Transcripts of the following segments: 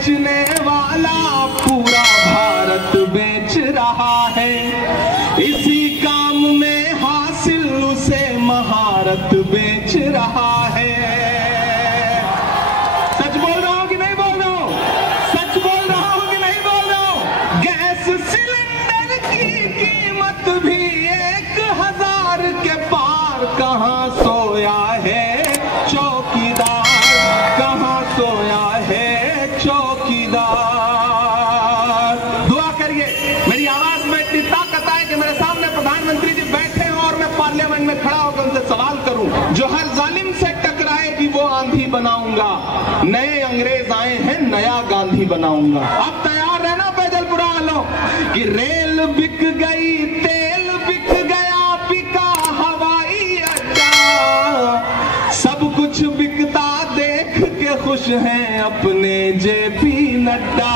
बेचने वाला पूरा भारत बेच रहा है। इसी काम में हासिल उसे महारत बेच रहा है। सच बोल रहा हूं कि नहीं बोल रहा हूं? सच बोल रहा हूं कि नहीं बोल रहा हूं? गैस सिलेंडर की कीमत भी 1000 के पार। कहां सोया है चौकीदार, कहां सोया है चौकीदार। दुआ करिए, मेरी आवाज में इतनी ताकत आए कि मेरे सामने प्रधानमंत्री जी बैठे हों और मैं पार्लियामेंट में खड़ा होकर उनसे सवाल करूं। जो हर जालिम से टकराएगी वो आंधी बनाऊंगा। नए अंग्रेज आए हैं, नया गांधी बनाऊंगा। अब तैयार रहना पैदल बुरा हालों कि रेल बिक गई, तेल बिक गया, बिका हवाई अड्डा। सब कुछ बिकता देख के खुश हैं अपने जेपी नड्डा।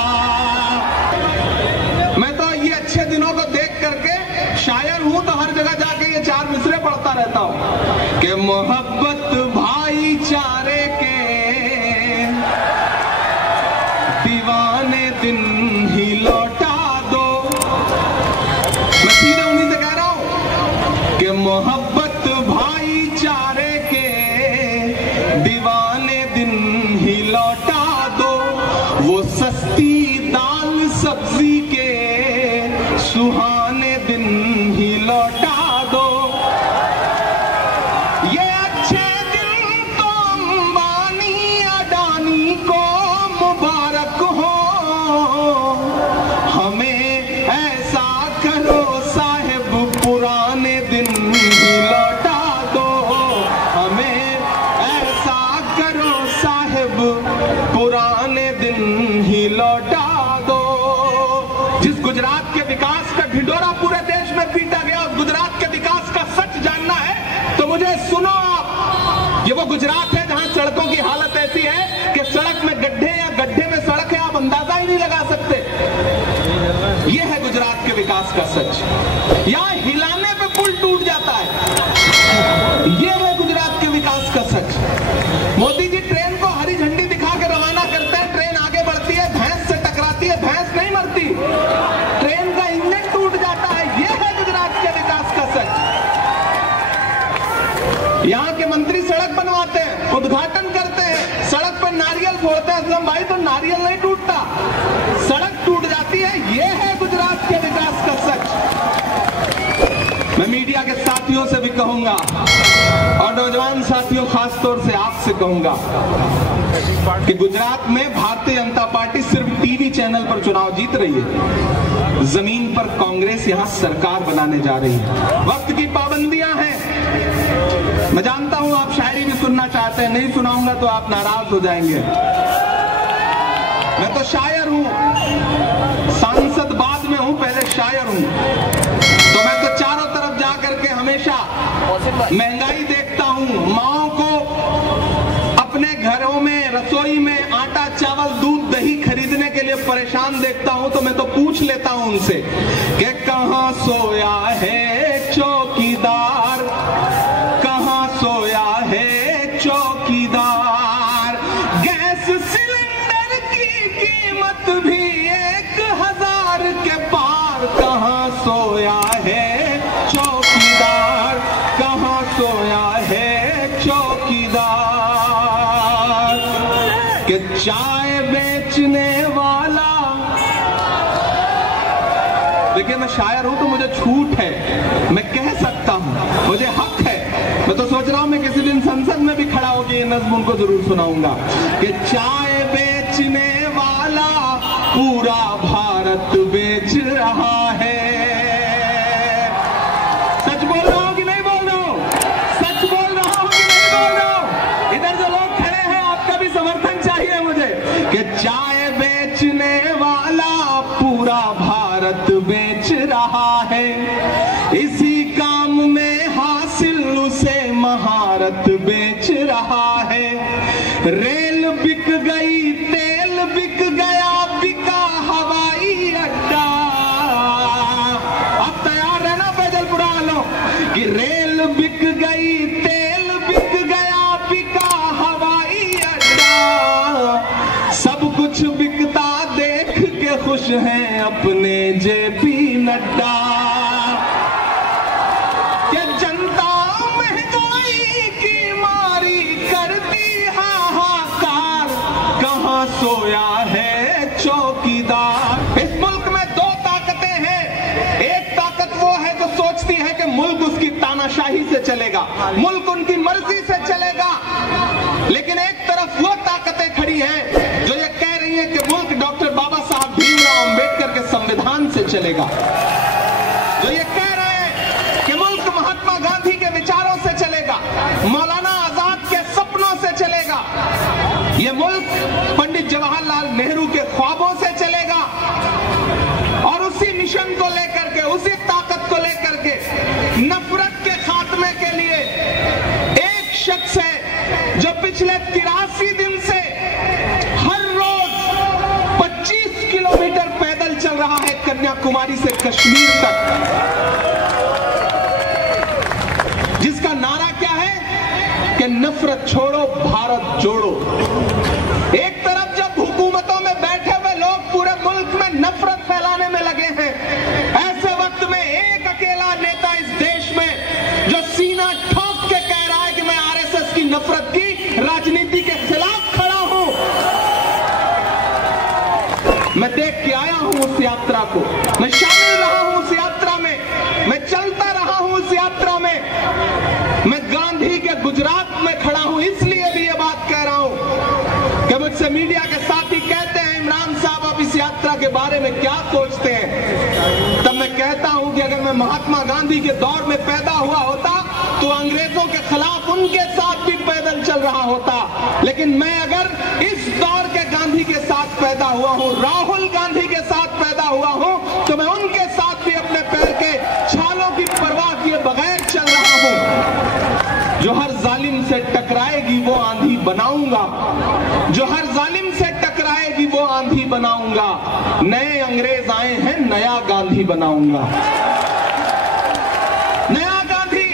मैं तो ये अच्छे दिनों को देख करके शायर हूं तो हर जगह जाके ये 4 मिसरे पढ़ता रहता हूं कि मोहब्बत भाईचारे के दीवाने दिन ही लौटा दो। मैं सीधे उन्हीं से कह रहा हूं कि मोहब्बत भाईचारे के दीवाने दिन ही लौटा दो। वो सस्ती दाल सब्जी के सुहाने दिन ही लौटा दो। ये अच्छे दिन तो अंबानी अडानी को मुबारक हो। हमें ऐसा करो साहिब पुराने दिन ही लौटा दो। हमें ऐसा करो साहिब पुराने दिन ही लौटा दो। जिस गुजरात के विकास का ढिंढोरा पूरे देश में पीटा गया, उस गुजरात के विकास का सच जानना है तो मुझे सुनो आप। ये वो गुजरात है जहां सड़कों की हालत ऐसी है कि सड़क में गड्ढे या गड्ढे में सड़क है, आप अंदाजा ही नहीं लगा सकते। ये है गुजरात के विकास का सच। यहां हिलाने पे पुल टूट जाता है। ये है गुजरात के विकास का सच। मोदी जी ट्रेन को हरी झंडी दिखा के रवाना करते हैं, ट्रेन आगे बढ़ती है, भैंस से टकराती है, भैंस नहीं मरती, ट्रेन का इंजन टूट जाता है। यह है गुजरात के विकास का सच। यहाँ के मंत्री सड़क बनवाते हैं, उद्घाटन करते हैं, सड़क पर नारियल फोड़ते हैं, असलम भाई तो नारियल नहीं टूटता, सड़क टूट जाती है। यह है गुजरात के विकास का सच। मैं मीडिया के साथियों से भी कहूंगा और नौजवान साथियों खासतौर से आपसे कहूंगा कि गुजरात में भारतीय जनता पार्टी सिर्फ टीवी चैनल पर चुनाव जीत रही है, जमीन पर कांग्रेस यहां सरकार बनाने जा रही है। वक्त की पाबंदियां हैं। मैं जानता हूं आप शायरी भी सुनना चाहते हैं, नहीं सुनाऊंगा तो आप नाराज हो जाएंगे। मैं तो शायर हूं, सांसद बाद में हूं, पहले शायर हूं। तो मैं तो चारों तरफ जा करके हमेशा महंगाई देखता हूं, माओं को अपने घरों में रसोई में आटा चावल दूध दही खरीदने के लिए परेशान देखता हूं तो मैं तो पूछ लेता हूं उनसे कि कहां सोया है चौकीदार, कहां सोया है चौकीदार। गैस सिलेंडर की कीमत भी 1000 के पार। कहां सोया है चौकीदार, कहां सोया है चौकीदार। कि चाय बेचने वाला, देखिए मैं शायर हूं तो मुझे छूट है, मैं कह सकता हूं, मुझे हक है। मैं तो सोच रहा हूं मैं किसी दिन संसद में भी खड़ा होकर ये नज्म उनको जरूर सुनाऊंगा कि चाय बेचने वाला पूरा भारत बेच रहा है। सच बोल रहा हूं कि नहीं बोल रहा हूं? सच बोल रहा हूं कि नहीं बोल रहा हूं? इधर जो लोग खड़े हैं आपका भी समर्थन चाहिए मुझे कि चाय बेचने वाला पूरा भारत बेच रहा है। इसी काम में हासिल उसे महारत बेच रहा है। रेल बिक गई, तेल बिक गया, बिका हवाई अड्डा। अब तैयार रहना पैदल बुरा हालों कि रेल बिक गई, तेल बिक गया, बिका हवाई अड्डा। सब कुछ बिकता खुश हैं अपने जेपी नड्डा। कि जनता महंगाई की मारी करती हाहाकार, कहां सोया है चौकीदार। इस मुल्क में दो ताकतें हैं। एक ताकत वो है जो सोचती है कि मुल्क उसकी तानाशाही से चलेगा, मुल्क उनकी मर्जी से चलेगा। लेकिन एक तरफ वो ताकतें खड़ी हैं जो ये कह रही हैं कि मुल्क डॉक्टर बाबा साहब भीमराव अंबेडकर के संविधान से चलेगा, जो ये कह रहे हैं कि मुल्क महात्मा गांधी के विचारों से चलेगा, मौलाना आजाद के सपनों से चलेगा, ये मुल्क पंडित जवाहरलाल नेहरू के ख्वाबों से चलेगा। और उसी मिशन को लेकर के, उसी ताकत को लेकर के, नफरत के खात्मे के लिए एक शख्स है जो पिछले 83 दिन से हर रोज 25 किलोमीटर पैदल चल रहा है कन्याकुमारी से कश्मीर तक, जिसका नारा क्या है कि नफरत छोड़ो भारत जोड़ो। एक तरफ जब हुकूमतों में बैठे हुए लोग पूरे मुल्क में नफरत फैलाने में लगे हैं, ऐसे वक्त में एक अकेला नेता इस देश में जो सीना ठोक के कह रहा है कि मैं आरएसएस की नफरत की राजनीति के खिलाफ खड़ा हूं। मैं देख के आया हूं उस यात्रा को, मैं शामिल रहा हूं उस यात्रा में, मैं चलता रहा हूं उस यात्रा में, मैं गांधी के गुजरात में खड़ा हूं। इसलिए भी ये बात कह रहा हूं कि मुझसे मीडिया के साथी कहते हैं इमरान साहब आप इस यात्रा के बारे में क्या सोचते हैं, तब मैं कहता हूं कि अगर मैं महात्मा गांधी के दौर में पैदा हुआ होता तो अंग्रेजों के खिलाफ उनके साथ भी पैदल चल रहा होता। लेकिन मैं अगर इस दौर के गांधी के साथ पैदा हुआ हूं, राहुल गांधी के साथ पैदा हुआ हूं, तो मैं उनके साथ भी अपने पैर के छालों की परवाह किए बगैर चल रहा हूं। जो हर जालिम से टकराएगी वो आंधी बनाऊंगा, जो हर जालिम से टकराएगी वो आंधी बनाऊंगा। नए अंग्रेज आए हैं, नया गांधी बनाऊंगा। नया गांधी,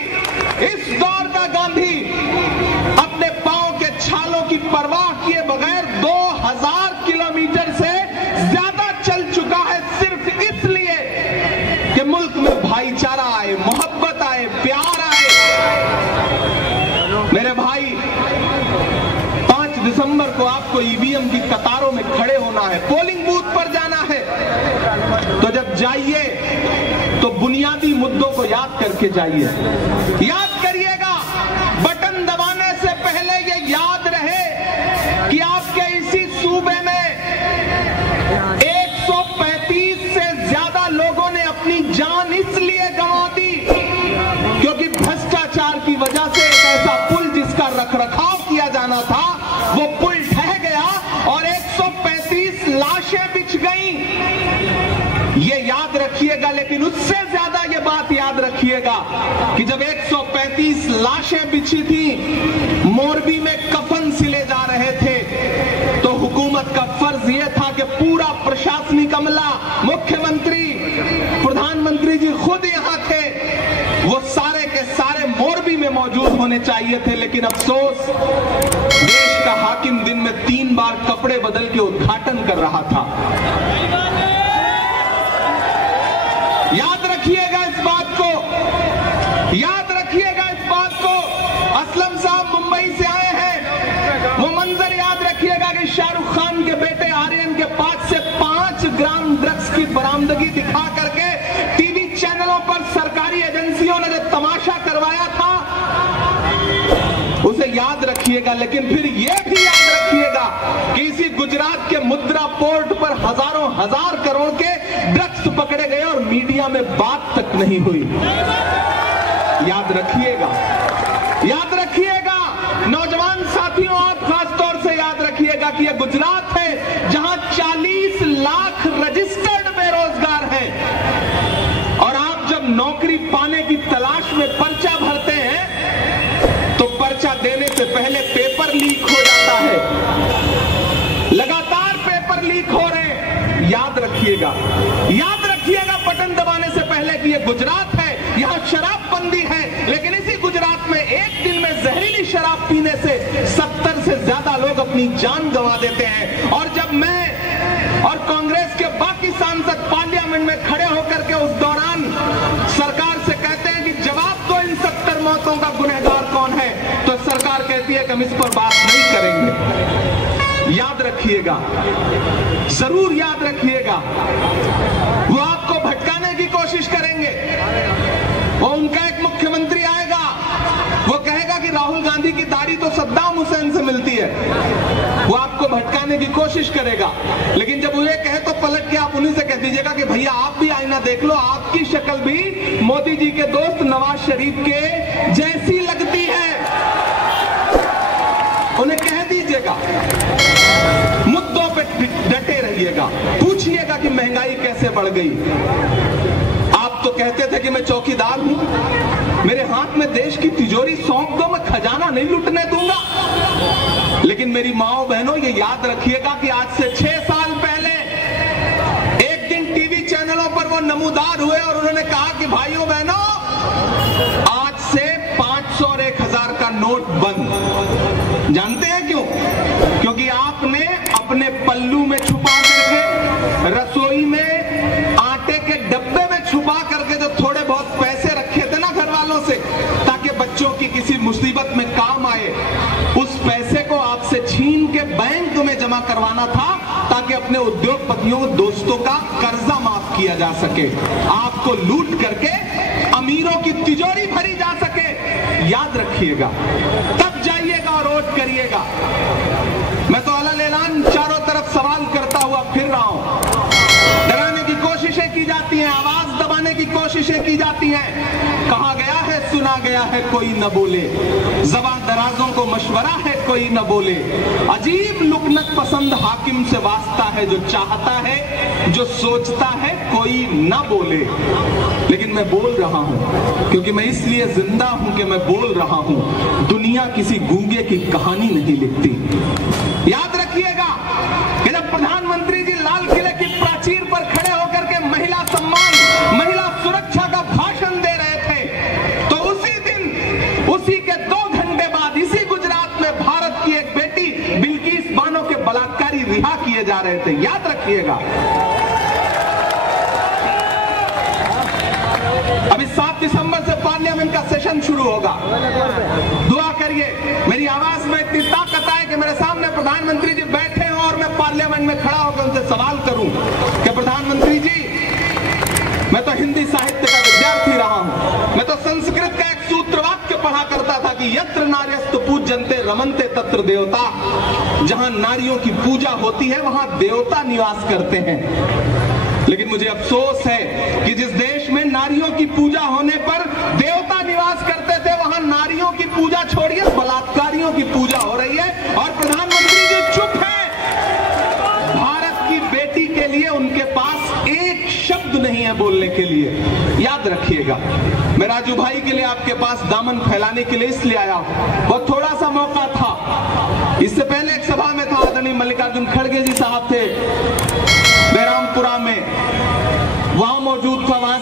इस दौर का गांधी अपने पांव के छालों की परवाह किए बगैर 2000 किलोमीटर से ज्यादा चल चुका है, सिर्फ इसलिए कि मुल्क में भाईचारा आए, मोहब्बत आए, प्यार आए। मेरे भाई, 5 दिसंबर को आपको ईवीएम की कतारों में खड़े होना है, पोलिंग बूथ पर जाना है। तो जब जाइए तो बुनियादी मुद्दों को याद करके जाइए। याद करिएगा, बटन दबाने से पहले ये याद रहे कि आपके इसी सूबे में 135 से ज्यादा लोगों ने अपनी जान इसलिए गंवा दी क्योंकि भ्रष्टाचार की वजह से एक ऐसा पुल जिसका रखरखाव किया जाना था वो पुल ढह गया और 135 लाशें बिछ गईं। ये याद रखिएगा, लेकिन उससे ज्यादा ये बात याद रखिएगा कि जब 135 लाशें बिछी थी, मोरबी में कफन सिले जा रहे थे, तो हुकूमत का फर्ज यह था कि पूरा प्रशासनिक अमला, मुख्यमंत्री, प्रधानमंत्री जी खुद यहां थे, वो सारे के सारे मोरबी में मौजूद होने चाहिए थे। लेकिन अफसोस, देश का हाकिम दिन में 3 बार कपड़े बदल के उद्घाटन कर रहा था। याद रखिएगा इस बात को, याद रखिएगा इस बात को। असलम साहब मुंबई से आए हैं, वो मंजर याद रखिएगा कि शाहरुख खान के बेटे आर्यन के पास से 5 ग्राम ड्रग्स की बरामदगी दिखा करके टीवी चैनलों पर सरकारी एजेंसियों ने जो तमाशा करवाया था उसे याद रखिएगा। लेकिन फिर यह भी याद रखिएगा कि इसी गुजरात के मुद्रा पोर्ट पर हजारों हजार करोड़ के ड्रग्स पकड़े गए और मीडिया में बात तक नहीं हुई। याद रखिएगा, याद रखिएगा। नौजवान साथियों, आप खास तौर से याद रखिएगा कि यह गुजरात है जहां 40 लाख रजिस्टर्ड बेरोजगार हैं और आप जब नौकरी पाने की तलाश में पर्चा भरते हैं तो पर्चा देने से पहले पेपर लीक हो जाता है, लगातार पेपर लीक हो रहे हैं। याद रखिएगा, याद रखिएगा बटन दबाने से पहले कि यह गुजरात है, यहां शराबबंदी है, लेकिन इसी गुजरात में एक दिन में जहरीली शराब पीने से 70 से ज्यादा लोग अपनी जान गंवा देते हैं। और जब मैं और कांग्रेस के बाकी हम इस पर बात नहीं करेंगे। याद रखिएगा, जरूर याद रखिएगा, वो आपको भटकाने की कोशिश करेंगे। वो उनका एक मुख्यमंत्री आएगा, वो कहेगा कि राहुल गांधी की दाढ़ी तो सद्दाम हुसैन से मिलती है। वो आपको भटकाने की कोशिश करेगा, लेकिन जब उन्हें कहे तो पलट के आप उन्हीं से कह दीजिएगा कि भैया आप भी आईना देख लो, आपकी शक्ल भी मोदी जी के दोस्त नवाज शरीफ के जैसी लगती है। उन्हें कह दीजिएगा, मुद्दों पे डटे रहिएगा, पूछिएगा कि महंगाई कैसे बढ़ गई। आप तो कहते थे कि मैं चौकीदार हूं, मेरे हाथ में देश की तिजोरी सौंप दो, मैं खजाना नहीं लुटने दूंगा। लेकिन मेरी माओ बहनों, ये याद रखिएगा कि आज से 6 साल पहले एक दिन टीवी चैनलों पर वो नमूदार हुए और उन्होंने कहा कि भाइयों बहनों, आज से 500 और 1000 का नोट बंद। जानते हैं क्यों? क्योंकि आपने अपने पल्लू में छुपा करके, रसोई में आटे के डब्बे में छुपा करके जो थोड़े बहुत पैसे रखे थे ना घर वालों से, ताकि बच्चों की किसी मुसीबत में काम आए, उस पैसे को आपसे छीन के बैंक में जमा करवाना था, ताकि अपने उद्योगपतियों दोस्तों का कर्जा माफ किया जा सके, आपको लूट करके अमीरों की तिजोरी भरी जा सके। याद रखिएगा, तब जाइएगा और वोट करिएगा। मैं तो अलग ऐलान चारों तरफ सवाल करता हुआ फिर रहा हूं। डराने की कोशिशें की जाती हैं, आवाज दबाने की कोशिशें की जाती हैं। कहा गया है, सुना गया है, कोई न बोले, ज़बान दराजों को मशवरा है, कोई न बोले। अजीब लुकनत पसंद हाकिम से वास्ता है, जो चाहता है, जो सोचता है, कोई न बोले। लेकिन मैं बोल रहा हूं, क्योंकि मैं इसलिए जिंदा हूं कि मैं बोल रहा हूं। दुनिया किसी गूंगे की कहानी नहीं लिखती। याद रखिएगा कि जब प्रधानमंत्री जी लाल किले की प्राचीर पर खड़े होकर के महिला सम्मान, महिला सुरक्षा का भाषण दे रहे थे, तो उसी दिन, उसी के 2 घंटे बाद इसी गुजरात में भारत की एक बेटी बिल्किस बानो के बलात्कारी रिहा किए जा रहे थे। याद रखिएगा। अभी 7 दिसंबर से पार्लियामेंट का सेशन शुरू होगा। दुआ करिए मेरी आवाज में इतनी ताकत आए कि मेरे सामने प्रधानमंत्री जी बैठे हों और मैं पार्लियामेंट में खड़ा होकर उनसे सवाल करूं कि प्रधानमंत्री जी, मैं तो हिंदी साहित्य का विद्यार्थी रहा हूं, मैं तो संस्कृत का एक सूत्र वाक्य पढ़ा करता था कि यत्र नार्यस्तु पूज्यन्ते रमन्ते तत्र देवता। जहां नारियों की पूजा होती है वहां देवता निवास करते हैं। लेकिन मुझे अफसोस है कि जिस देश में नारियों की पूजा होने पर देवता निवास करते थे, वहां नारियों की पूजा छोड़िए, बलात्कारियों की पूजा हो रही है और प्रधानमंत्री जी चुप है। भारत की बेटी के लिए उनके पास एक शब्द नहीं है बोलने के लिए। याद रखिएगा, मैं राजू भाई के लिए आपके पास दामन फैलाने के लिए इसलिए आया हूं। बहुत थोड़ा सा मौका था। इससे पहले एक सभा में था, आदरणीय मल्लिकार्जुन खड़गे जी साहब थे बेरामपुरा में, वहां मौजूद था, वहां